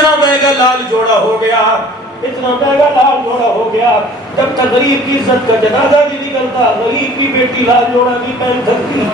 اتنا مہنگا لال جوڑا ہو گیا، اتنا مہنگا لال جوڑا ہو گیا، جب تک غریب کی عزت کا جنازہ نہیں نکلتا غریب کی بیٹی لال جوڑا نہیں پہن سکتی۔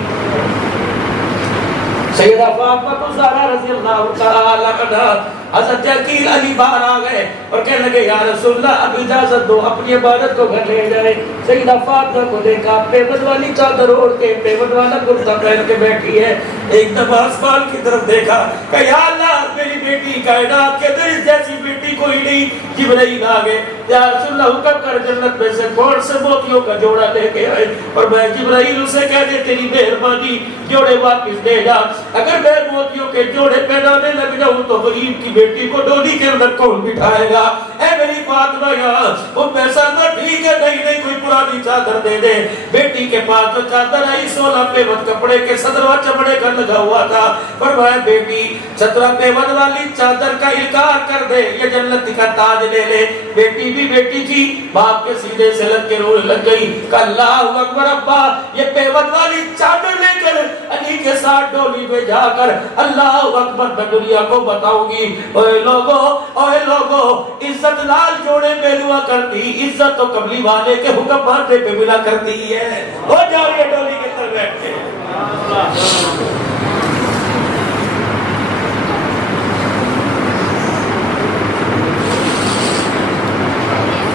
سیدہ فاطمہ الزہرا رضی اللہ تعالی عنہا حضرت عقیل علی باہر آ گئے اور کہنے لگے یا رسول اللہ اب اجازت دو اپنی عبادت کو گھر لے جائے۔ سیدہ فاطمہ کو دیکھا پیون والی چادر اوڑھ کے پیون والا کرتا پہن کے بیٹھی ہے، ایک دم آسمان کی طرف دیکھا کہ یا اللہ میری بیٹی کائنات کے اندر اس جیسی بیٹی کوئی نہیں۔ جبرائیل آ گئے، یا رسول اللہ حکم کر جنت میں سے کون سے موتیوں کا جوڑا لے کے آئے، اور میں جبرائیل اسے کہہ دے تیری مہربانی جوڑے واپس دے جا، اگر میں موتیوں کے جوڑے پہنانے لگ جاؤں تو غریب کی بیٹی کو ڈولی کے اندر کون بٹھائے گا؟ اے میری فاطمہ یہاں وہ پیسہ تو ٹھیک ہے، نہیں کوئی پرانی چادر دے دے۔ بیٹی کے پاس تو چادر آئی 16 پیون کپڑے کے 17واں چمڑے کا لگا ہوا تھا، فرمایا بیٹی 17 پیون والی چادر کا انکار کر دے، یہ جنت کا تاج لے لے۔ بیٹی بھی بیٹی تھی، باپ کے سینے سے لگ کے رونے لگ گئی کہ اللہ اکبر ابا یہ پیون والی چادر لے کر علی کے ساتھ ڈولی میں جا کر اللہ اکبر میں دنیا کو بتاؤں گی۔ اوے لوگو عزت لال جوڑے میں ہوا کرتی، عزت تو قبلی والے کے حکم ماننے پہ ملا کرتی ہے۔ ہو جا رہی ہے ڈولی کے اندر بیٹھ کے۔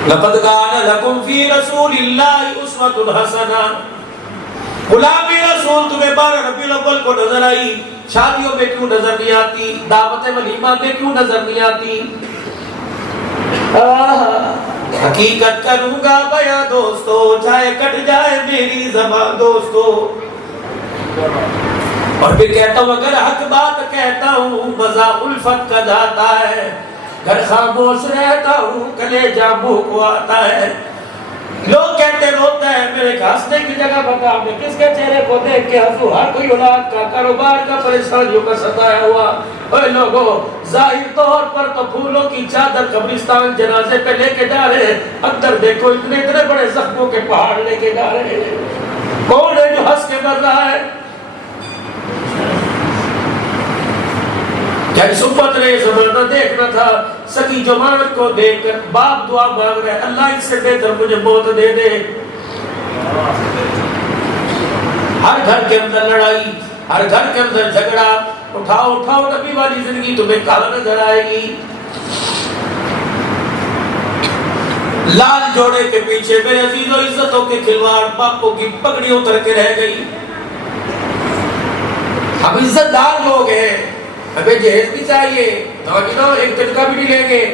لقد كان لكم في رسول الله اسوة حسنة۔ غلامی رسول تمہیں 12 ربیع الاول کو نظر آئی، شادیوں میں کیوں نظر نہیں آتی، دعوت ولیمہ میں کیوں نظر نہیں آتی؟ حقیقت کروں گا بیاں دوستو، چاہے کٹ جائے میری زبان دوستو، اور پھر کہتا ہوں اگر حق بات کہتا ہوں مزہ الفت کا جاتا ہے، گھر خاموش رہتا ہوں کلیجہ منہ کو آتا ہے۔ لوگ کہتے روتا ہے میرے ہنسنے کی جگہ بتا میں کس کے چہرے کو دیکھ کے ہنسوں، ہر کوئی اولاد کا کاروبار کا پریشانیوں کا ستایا ہوا۔ اے لوگوں ظاہر طور پر تو پھولوں کی چادر قبرستان جنازے پہ لے کے جا رہے ہیں، اندر دیکھو اتنے بڑے زخموں کے پہاڑ لے کے جا رہے ہیں۔ کون ہے جو ہنس کے مر رہا ہے؟ کیا اس امت نے زمانہ دیکھنا تھا؟ سکی جماعت کو دیکھ کر باپ دعا مانگ رہے اللہ اس سے بہتر مجھے موت دے دے۔ ہر گھر کے اندر لڑائی، ہر گھر کے اندر جھگڑا، اٹھاؤ نبی والی زندگی تمہیں کالا نظر آئے گی۔ لال جوڑے کے پیچھے میرے عزیزوں عزتوں کے کھلواڑ، باپوں کی پگڑی اتر کے رہ گئی۔ ہم عزت دار لوگ ہیں، ہمیں جہیز بھی چاہیے، نوجوانوں ایک جھٹکا بھی نہیں لیں گے۔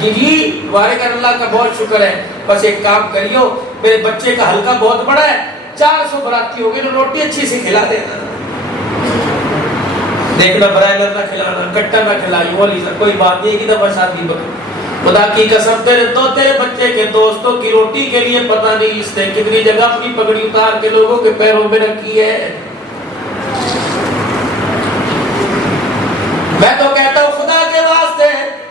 جی تمہارے گھر اللہ کا بہت شکر ہے، بس ایک کام کریو میرے بچے کا حلقہ بہت بڑا ہے، 400 براتی ہو گئے تو روٹی اچھی سے کھلا دینا، دیکھنا برائلر نہ کھلانا، کٹا نہ کھلائی، وہ لیزر کوئی بات نہیں، ایک دفعہ شادی بکر خدا کی قسم تیرے بچے کے دوستوں کی روٹی کے لیے پتہ نہیں اس نے کتنی جگہ اپنی پگڑی اتار کے لوگوں کے پیروں میں رکھی ہے۔ میں تو کہتا ہوں خدا کے واسطے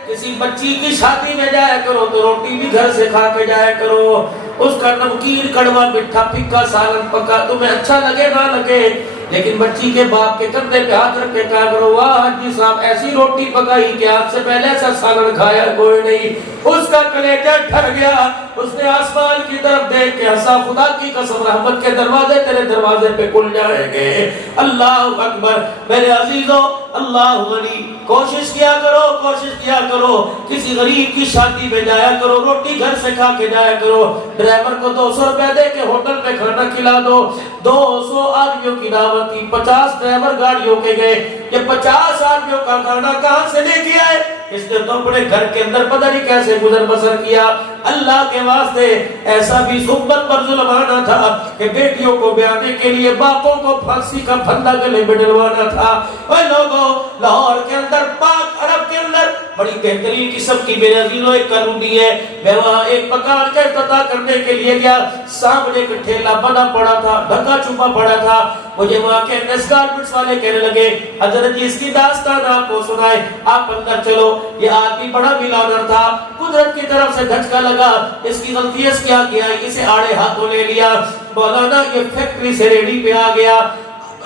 کسی بچی کی شادی میں جایا کرو تو روٹی بھی گھر سے کھا کے جایا کرو، اس کا نمکین کڑوا مٹھا پھیکا سالن پکا تمہیں اچھا لگے نہ لگے، لیکن بچی کے باپ کے کندھے پہ ہاتھ رکھ کے کہا کرو واہ حاجی صاحب ایسی روٹی پکائی کہ آپ سے پہلے ایسا سالن کھایا کوئی نہیں۔ اس کا کلیجہ ٹھر گیا، اس نے آسمان کی طرف دیکھ کے ہنسا، خدا کی قسم رحمت کے دروازے تیرے دروازے پہ کھل جائیں گے۔ اللہ اکبر میرے عزیزوں، اللہ علی کوشش کیا کرو کسی غریب کی شادی میں جایا کرو، روٹی گھر سے کھا کے جایا کرو، ڈرائیور کو 200 روپے دے کے ہوٹل میں کھانا کھلا دو۔ 200 آدمیوں کی دعوت تھی، 50 ڈرائیور گاڑیوں کے گئے، یہ 50 آدمیوں کا کھانا کہاں سے لے کے آئے؟ اس نے تو اپنے گھر کے اندر پتہ نہیں کیسے گزر بسر کیا۔ اللہ کے واسطے ایسا بھی امت پر ظلم آنا تھا کہ بیٹیوں کو بیانے کے لیے باپوں کو پھانسی کا پھندا گلے میں ڈلوانا تھا۔ اے لوگوں لاہور کے اندر پاک عرب کے اندر بڑی بہترین قسم کی بے عزیزوں ایک کالونی ہے، میں وہاں ایک مکان کا افتتاح کرنے کے لیے گیا، سامنے ایک ٹھیلا بنا پڑا تھا، ڈھکا چھپا پڑا تھا، مجھے وہاں کے ایس گارمنٹس والے کہنے لگے حضرت جی اس کی داستان آپ کو سنائے، آپ اندر چلو۔ یہ آدمی بڑا ملانر تھا، قدرت کی طرف سے دھچکا لگا، اس کی غلطی اس کیا کیا، اسے آڑے ہاتھوں لے لیا، مولانا یہ فیکٹری سے ریڈی پہ آ گیا،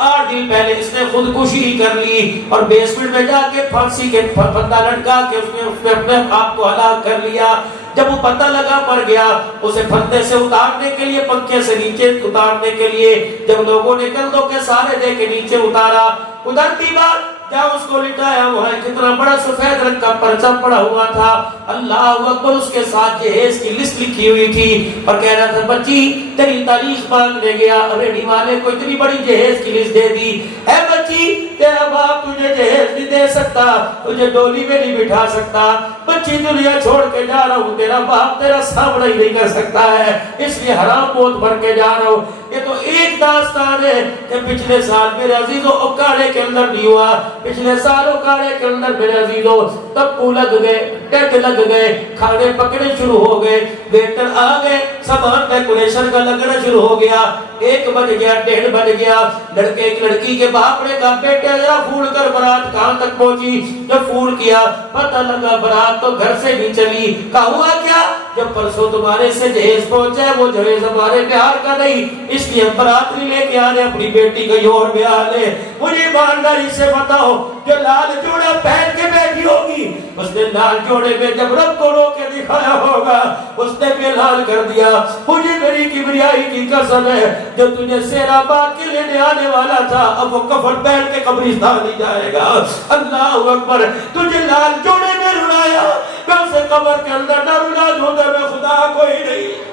8 دن پہلے اس نے خودکشی کر لی اور بیسمنٹ میں جا کے پھانسی کے پھندا لٹکا کے اس نے اپنے آپ کو ہلاک کر لیا. جب وہ پتہ لگا مر گیا, اسے پھندے سے اتارنے کے لیے, پنکھے سے نیچے اتارنے کے لیے جب لوگوں نے کندھوں کے سہارے دے کے نیچے اتارا, ادھرتی بات جہاں اس کو لٹایا ہوا ہے کتنا بڑا سفید رنگ کا پرچم پڑا ہوا تھا, اللہ اکبر, اس کے ساتھ جہیز کی لسٹ لکھی ہوئی تھی اور کہہ رہا تھا بچی تیری تاریخ مانگنے گیا, ریڈی والے کو اتنی بڑی جہیز کی لسٹ دے دی, اے بچی تیرا باپ تجھے جہیز نہیں دے سکتا, تجھے ڈولی میں نہیں بٹھا سکتا, بچی دنیا چھوڑ کے جا رہا ہوں, تیرا باپ تیرا سامنا ہی نہیں کر سکتا ہے, اس لیے حرام موت بھر کے جا رہا ہوں. یہ تو ایک داستان ہے کہ پچھلے سال میرے عزیزوں اکاڑے کے اندر نہیں ہوا, پچھلے سال اکاڑے کے اندر میرے عزیزوں تپو لگ گئے, ٹیٹ لگ گئے, کھانے پکنے شروع ہو گئے, ویٹر آ گئے, سامان ڈیکوریشن کا لگنا شروع ہو گیا, 1 بج گیا, 1:30 بج گیا, لڑکے ایک لڑکی کے باپ نے کہا بیٹے ذرا پھول کر برات کہاں تک پہنچی, جب پھول کیا پتہ لگا برات تو گھر سے نہیں چلی, کہا ہوا کیا, جب پرسوں تمہارے سے جہیز پہنچا ہے وہ جہیز ہمارے پیار کا نہیں, اس لیے ہم برات نہیں لے کے آ رہے, اپنی بیٹی کا یہ اور بیاہ لے. مجھے ایمانداری سے بتاؤ جو لال جوڑا پہن کے بیٹھی ہوگی اس نے لال جوڑے میں جب رب کو رو کے دکھایا ہوگا اس نے بھی لال کر دیا. مجھے میری کبریائی کی قسم ہے جو تجھے سیرا باغ کے لینے آنے والا تھا اب وہ کفن پہن کے قبرستان نہیں جائے گا. اللہ اکبر, تجھے لال جوڑے میں رلایا, میں اسے قبر کے اندر نہ رلا دوں تو میں خدا کوئی نہیں.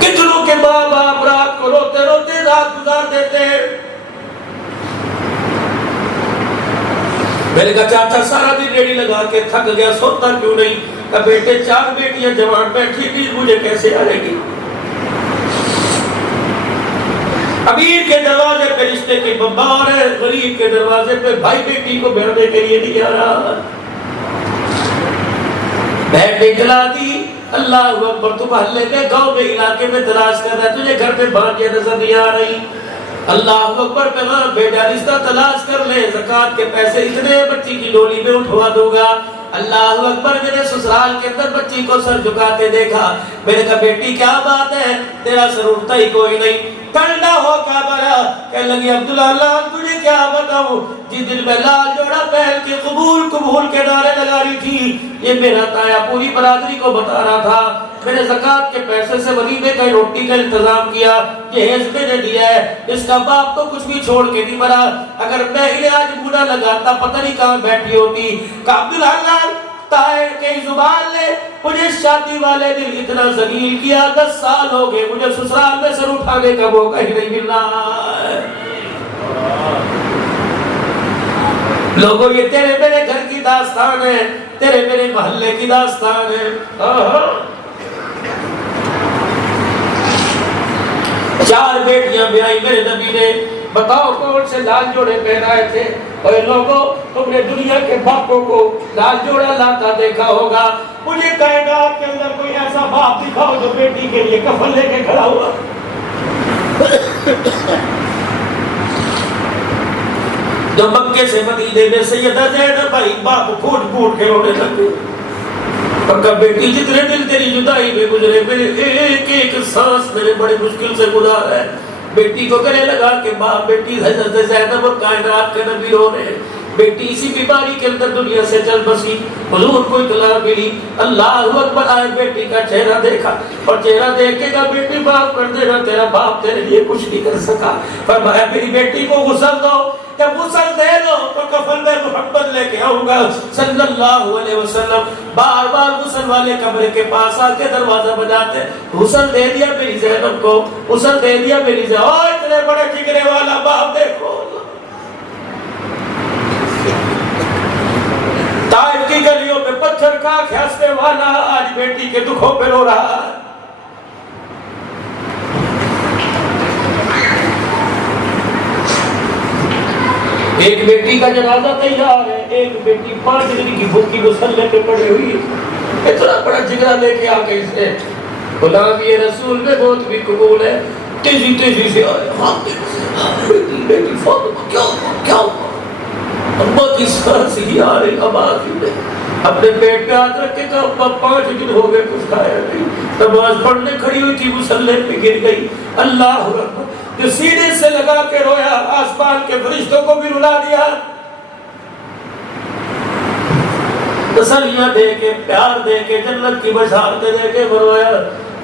کتنوں کے ماں باپ رات کو روتے روتے رات گزار دیتے ہیں. میں نے کہا چاچا سارا دن ریڑی لگا کے تھک گیا, سوتا کیوں نہیں, کہ بیٹے 4 بیٹیاں جوان بیٹھی تھی, مجھے کیسے آئے گی. امیر کے دروازے پہ رشتے کی بمبار ہے, غریب کے دروازے پہ بھائی بیٹی کو بھیڑنے کے لیے نہیں آ رہا. بہن نے اطلاع دی, اللہ اکبر, تو محلے میں گاؤں میں علاقے میں تلاش کر رہا ہے, تجھے گھر میں بھانجیاں نظر نہیں آ رہی. اللہ اکبر, پیغام بھیجا رشتہ تلاش کر لے, زکوٰۃ کے پیسے اتنے بچی کی ڈولی میں اٹھوا دوں گا. اللہ اکبر, میں نے سسرال کے اندر بچی کو سر جھکاتے دیکھا, میں نے کہا بیٹی کیا بات ہے, تیرا سر اٹھتا ہی کوئی نہیں. ٹھنڈا ہو کا بڑا کہنے لگی عبداللہ اللہ تجھے کیا بتاؤں, جس دل میں لال جوڑا پہن کے قبول قبول کے نعرے لگا رہی تھی, یہ میرا تایا پوری برادری کو بتا رہا تھا, میں نے زکوٰۃ کے پیسے سے ولیمے کا روٹی کا انتظام کیا, جہیز میں نے دیا ہے, اس کا باپ تو کچھ بھی چھوڑ کے نہیں مرا, اگر میں انہیں آج بوڑھا لگاتا پتہ نہیں کہاں بیٹھی ہوتی. کہا عبداللہ اللہ طاہر کی زبان نے مجھے شادی والے دن اتنا ذلیل کیا, 10 سال ہو گئے مجھے سسرال میں سر اٹھانے کا موقع ہی نہیں مل رہا. لوگوں یہ تیرے میرے گھر کی داستان ہے, تیرے میرے محلے کی داستان ہے. 4 بیٹیاں بیائی میرے نبی نے, بتاؤ کون سے لال جوڑے پہنائے تھے. اور لوگوں تم نے دنیا کے باپوں کو لال جوڑا لاتا دیکھا ہوگا, مجھے کائنات کے اندر کوئی ایسا باپ دکھاؤ جو بیٹی کے لیے کفن لے کے کھڑا ہوا. جو مکے سے مدینے میں سیدہ زینب بھائی باپ پھوٹ پھوٹ کے رونے لگے, پکا بیٹی جتنے دل تیری جدائی میں گزرے, میرے ایک ایک سانس میرے بڑے مشکل سے گزارا ہے. بیٹی کو گلے لگا کے باپ بیٹی حضرت زینب اور کائنات کے نبی رو رہے ہیں. بیٹی اسی بیماری کے اندر دنیا سے چل بسی, حضور کو اطلاع ملی, اللہ اکبر, آئے بیٹی کا چہرہ دیکھا اور چہرہ دیکھ کے کہا بیٹی معاف کر دینا, تیرا باپ تیرے لیے کچھ نہیں کر سکا. فرمایا میری بیٹی کو غسل دو, جب غسل دے دو تو کفن میں محمد لے کے آؤں گا صلی اللہ علیہ وسلم. بار بار غسل والے کمرے کے پاس آ کے دروازہ بجاتے, غسل دے دیا میری زینب کو, غسل دے دیا میری زینب. اوہ اتنے بڑے جگرے والا باپ دیکھو, طائف کی گلیوں میں پتھر کا کھینچنے والا آج بیٹی کے دکھوں پہ رو رہا ہے. ایک بیٹی کا جنازہ تیار ہے, ایک بیٹی 5 دن کی بھوکی مسلح پہ پڑی ہوئی ہے, اتنا بڑا جگرا لے کے آ گئی سے. غلامی رسول میں بہت بھی قبول ہے, تیزی تیزی سے آئے, بیٹی فاطمہ کیا ہوا, کیا ہوا, اماں کی سانس ہی آ رہی، اب آ کی نہیں، اپنے پیٹ پہ ہاتھ رکھ کے کہا ابا 5 دن ہو گئے کچھ کھایا نہیں، نماز پڑھنے کھڑی ہوئی تھی مصلی پہ گر گئی، اللہ اکبر، جو سینے سے لگا کے رویا، آسمان کے فرشتوں کو بھی رلا دیا، تسلیاں دے کے، پیار دے کے، جنت کی بشارتیں دے کے فرمایا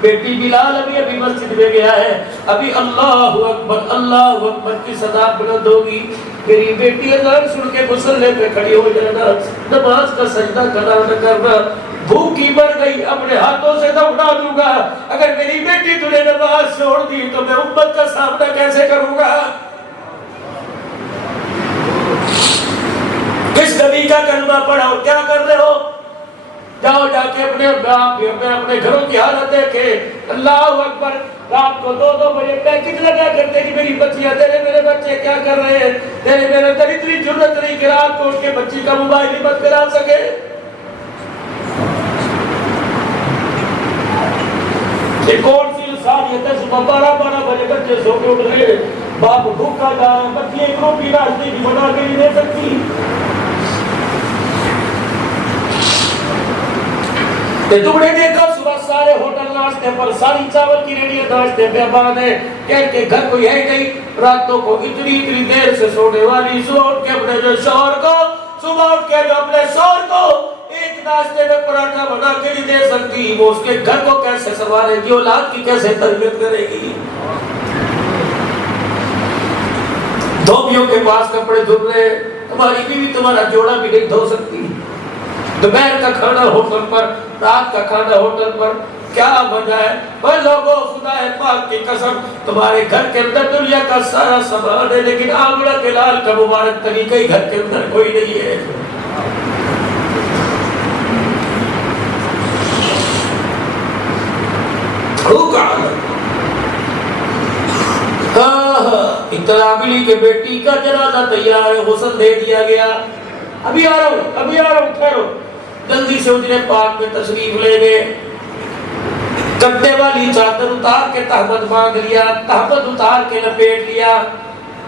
بیٹی بلال ابھی مسجد میں گیا ہے، ابھی اللہ اکبر کی صدا بلند ہوگی، میری بیٹی اذان سن کے مصلی پہ کھڑی ہو جانا، نماز کا سجدہ کرنا نہ کرنا، بھوکی مر گئی اپنے ہاتھوں سے تو اٹھا دوں گا، اگر میری بیٹی تُو نے نماز چھوڑ دی تو میں امت کا سامنا کیسے کروں گا؟ کس نبی کا کلمہ پڑھا، کیا کر رہے ہو؟ جاؤ جا کے اپنے گھروں کی حالت دیکھے، اللہ اکبر، رات کو 2 بجے پیکٹ لگا کرتے کہ میری بچیاں، تیرے میرے بچے کیا کر رہے ہیں، تیرے میرے تیری اتنی جرت نہیں کہ رات کو ان کے بچی کا موبائل ہی مت کرا سکے۔ یہ کون سی انسانیت ہے؟ صبح 12 بجے بچے سو کے اٹھ رہے، باپ بھوکا جا رہا، بچی ایک روٹی ناشتے کی بنا کے نہیں دے سکتی۔ تم نے دیکھا صبح سارے ہوٹل ناشتے پر، ساری چاول کی ریڑیاں ناشتے پہ آباد ہے، کہہ کے گھر کوئی ہے نہیں، راتوں کو اتنی دیر سے سونے والی، صبح اٹھ کے اپنے جو شوہر کو، صبح اٹھ کے جو اپنے شوہر کو ایک ناشتے میں پراٹھا بنا کے نہیں دے سکتی، وہ اس کے گھر کو کیسے سنوارے گی، اولاد کی کیسے تربیت کرے گی؟ دھوبیوں کے پاس کپڑے دھل رہے، تمہاری بیوی تمہارا جوڑا بھی نہیں دھو سکتی، دوپہر کا کھانا ہوٹل پر، رات کا کھانا ہوٹل پر، کیا وجہ ہے؟ بھائی لوگوں، خدا پاک کی قسم، تمہارے گھر کے اندر دنیا کا سارا سامان ہے، لیکن آمنہ کے لال کا مبارک طریقہ ہی گھر کے اندر کوئی نہیں ہے۔ اطلاع ملی کہ بیٹی کا جنازہ تیار ہے، غسل دے دیا گیا، ابھی آ رہا ہوں، ٹھہرو، جلدی سے حجرے پاک میں تشریف لے گئے، گدے والی چادر اتار کے تہمت باندھ لیا، تہمت اتار کے لپیٹ لیا،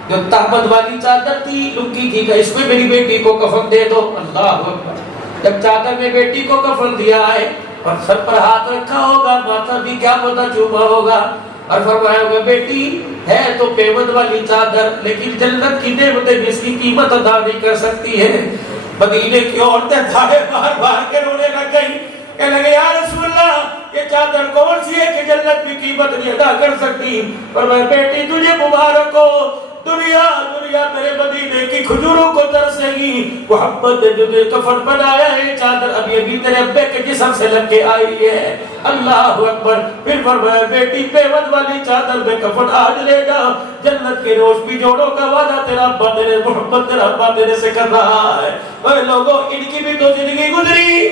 جو تہمت والی چادر تھی لنگی کی، کہ اس میں میری بیٹی کو کفن دے دو، اللہ اکبر، جب چادر میں بیٹی کو کفن دیا ہے اور سر پر ہاتھ رکھا ہوگا، ماتھا بھی کیا پتہ چوما ہوگا، اور فرمایا ہوگا بیٹی ہے تو پیمند والی چادر، لیکن جنت کی نعمتیں بھی اس کی قیمت ادا نہیں کر سکتی ہے۔ مدینے کی عورتیں دھاڑے مار کے رونے لگ گئی، کہنے لگے یا رسول اللہ یہ چادر کون سی ہے کہ جنت کی قیمت نہیں ادا کر سکتی؟ فرمایا بیٹی تجھے مبارک ہو، دنیا میرے مدینے کی کھجوروں کو ترسے گی، محمد نے جو کفن بنایا ہے چادر ابھی تیرے ابے کے جسم سے لگ کے آئی ہے، اللہ اکبر۔ پھر فرمایا بیٹی پیمند والی چادر میں کفن آج لے جا، جنت کے روشنی جوڑوں کا وعدہ تیرا ابا تیرے محمد تیرا ابا تیرے سے کر رہا ہے۔ اے لوگوں، ان کی بھی تو زندگی گزری۔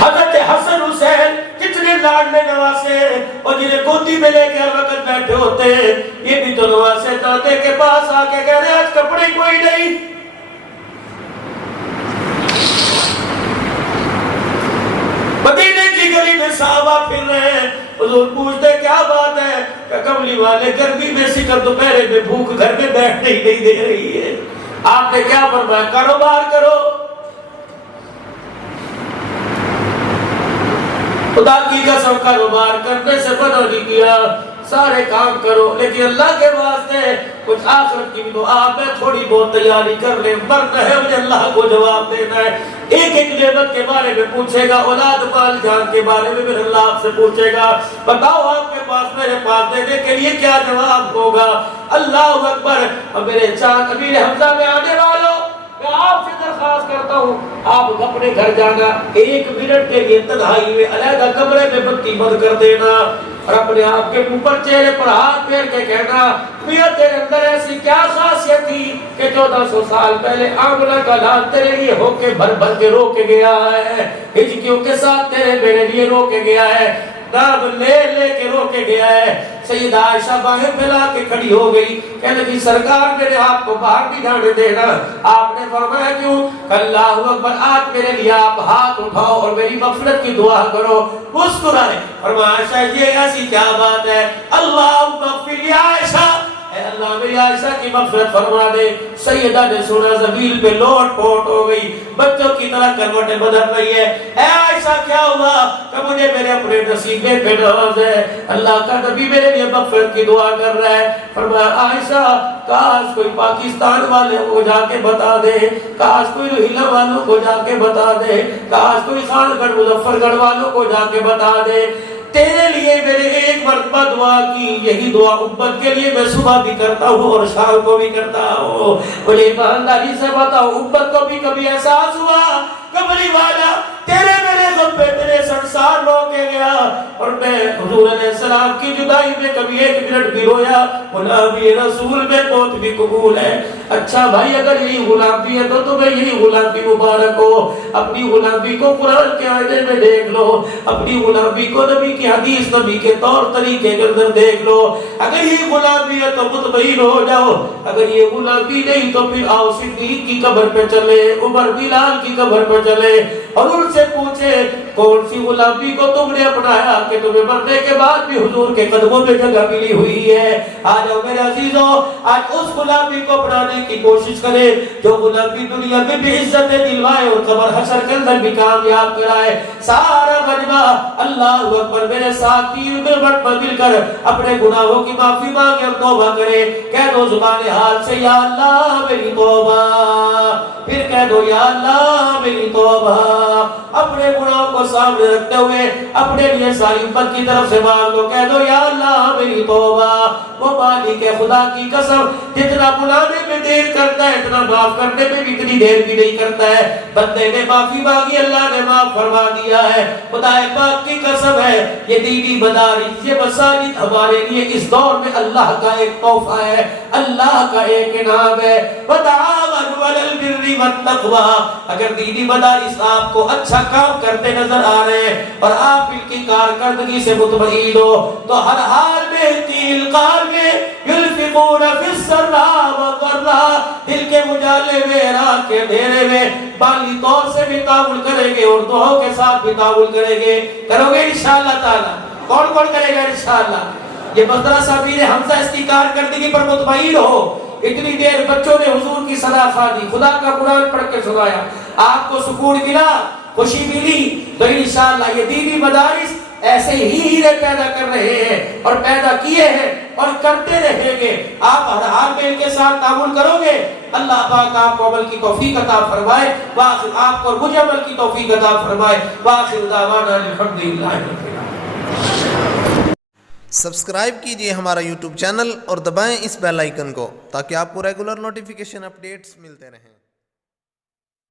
حضرت حسن حسین کتنے لاڈلے نواسے، اور جنہیں گودی میں لے کے ہر وقت بیٹھے ہوتے ہیں، یہ بھی تو نواسے دادے کے پاس آ کے کہہ رہے آج کپڑے کوئی نہیں۔ مدینے کی گلی میں صحابہ پھر رہے ہیں، حضور پوچھتے کیا بات ہے؟ کہ کملی والے گرمی میں سکر دوپہرے میں بھوک گھر میں بیٹھنے ہی نہیں دے رہی ہے۔ آپ نے کیا فرمایا؟ کاروبار کرو، خدا کی قسم کاروبار کرنے سے منع نہیں کیا، سارے کام کرو، لیکن اللہ کے واسطے کچھ آخرت کی بھی تو آپ میں تھوڑی بہت تیاری کر لیں، مرنا ہے مجھے اللہ کو جواب دینا ہے، ایک ایک نعمت کے بارے میں پوچھے گا، اولاد مال جان کے بارے میں پھر اللہ آپ سے پوچھے گا، بتاؤ آپ کے پاس میرے پاس دینے کے لیے کیا جواب ہوگا؟ اللہ اکبر۔ اور میرے چاند امیر حمزہ میں آنے والوں، میں آپ سے درخواست کرتا ہوں آپ اپنے گھر جانا، 1 منٹ کے لیے تنہائی میں علیحدہ کمرے میں بتی بند کر دینا، اور اپنے آپ کے اوپر چہرے پر ہاتھ پھیر کے کہنا میاں تیرے اندر ایسی کیا خاصیت تھی کہ 1400 سال پہلے آمنہ کا لال تیرے لیے ہو کے بھر بھر کے رو کے گیا ہے، ہجکیوں کے ساتھ تیرے میرے لیے رو کے گیا ہے، نام لے لے کے رو کے گیا ہے۔ سیدہ عائشہ باہر پھیلا کے کھڑی ہو گئی، کہنے لگی سرکار میرے آپ کو باہر بھی جانے دینا۔ آپ نے فرمایا کیوں؟ اللہ اکبر، آج میرے لیے آپ ہاتھ اٹھاؤ اور میری مغفرت کی دعا کرو، مسکرائے۔ فرمایا عائشہ یہ ایسی کیا بات ہے؟ اللہم اغفر لی عائشہ، اے اللہ میری عائشہ عائشہ کی مغفرت فرما دے. سیدہ نے سنا زمین پہ لوٹ پوٹ ہو گئی, بچوں کی طرح کروٹیں بدل رہی ہے. اے عائشہ کیا ہوا؟ کہ مجھے میرے اپنے نصیبے پہ ناز ہے, اللہ کا نبی میرے لیے مغفرت کی دعا کر رہا ہے. فرمایا عائشہ کاش کوئی پاکستان والے کو جا کے بتا دے, کاش کوئی روہیلا والوں کو جا کے بتا دے, کاش کوئی خان گڑھ مظفر گڑھ والوں کو جا کے بتا دے. تیرے لیے میرے ایک مرتبہ دعا کی, یہی دعا امت کے لیے میں صبح بھی کرتا ہوں اور شام کو بھی کرتا ہوں. مجھے ایمانداری سے بتاؤ, امت کو بھی کبھی احساس ہوا کملی والا تیرے میرے غم پہ تیرے سنسار رو کے گیا, اور میں حضور علیہ السلام کی جدائی میں کبھی ایک منٹ بھی رویا؟ غلامی رسول میں موت بھی قبول ہے. اچھا بھائی, اگر یہی غلامی ہے تو تمہیں یہی غلامی مبارک ہو. اپنی غلامی کو قرآن کے آئینے میں دیکھ لو, اپنی غلامی کو نبی کی حدیث, نبی کے طور طریقے کے اندر دیکھ لو. اگر یہ غلامی ہے تو مطمئن ہو جاؤ, اگر یہ غلامی نہیں تو پھر آؤ صدیق کی قبر پہ چلے, عمر بلال کی قبر پہ چلے اور ان سے پوچھے کون سی غلامی کو تم نے اپنایا کہ تمہیں مرنے کے بعد بھی حضور کے قدموں میں جگہ ملی ہوئی ہے. آ جاؤ میرے عزیزوں, آج اس غلامی کو اپنانے کی کوشش کرے جو غلامی دنیا میں بھی عزت دلوائے اور قبر حشر کے اندر بھی کامیاب کرائے. سارا مجمع اللہ اکبر میرے ساتھ تیر میں مرتبہ مل کر اپنے گناہوں کی معافی مانگے اور توبہ کرے. کہہ دو زبان حال سے یا اللہ میری توبہ, پھر کہہ دو یا اللہ میری توبہ. اپنے گناہوں کو سامنے رکھتے ہوئے اپنے لیے ساری امت کی طرف سے مانگ لو. کہہ دو یا اللہ میری توبہ. وہ مالک ہے خدا کی قسم, جتنا بلانے میں دیر کرتا ہے اتنا معاف کرنے میں بھی اتنی دیر بھی نہیں کرتا ہے. بندے نے معافی مانگی, اللہ نے معاف فرما دیا ہے. خدا پاک کی قسم ہے, یہ دینی مدارس, یہ مساجد ہمارے لیے اس دور میں اللہ کا ایک تحفہ ہے, اللہ کا ایک انعام ہے. وتعاونوا علی البر والتقوی. اگر دینی مدارس آپ کو اچھا کام کرتے نظر آ رہے ہیں اور آپ ان کی کارکردگی سے مطمئن ہو تو ہر حال میں تیل قال میں یلفقون فی السراء والضراء, دل کے مجالے میں, رات کے اندھیرے میں مالی طور سے بھی تعاون کریں گے اور دعاؤں کے ساتھ بھی تعاون کریں گے. کرو گے انشاءاللہ تعالی؟ کون کون کرے گا انشاءاللہ؟ یہ مدرسہ میر حمزہ اس کی کارکردگی پر مطمئن ہو. اتنی دیر بچوں نے حضور کی صدا خوانی, خدا کا قرآن پڑھ کے سنایا, آپ کو سکون ملا, خوشی ملی, تو انشاءاللہ یہ دینی مدارس ایسے ہی ہیرے پیدا کر رہے ہیں اور پیدا کیے ہیں اور کرتے رہیں گے. آپ ہر حال میں ان کے ساتھ تعاون کرو گے, اللہ پاک آپ کو عمل کی توفیق عطا فرمائے. وآخر آپ کو مجھے عمل کی توفیق عطا فرمائے. وآخر دعوانا الحمدللہ رب العالمین. سبسکرائب کیجئے ہمارا یوٹیوب چینل اور دبائیں اس بیل آئیکن کو تاکہ آپ کو ریگولر نوٹیفیکیشن اپڈیٹس ملتے رہیں.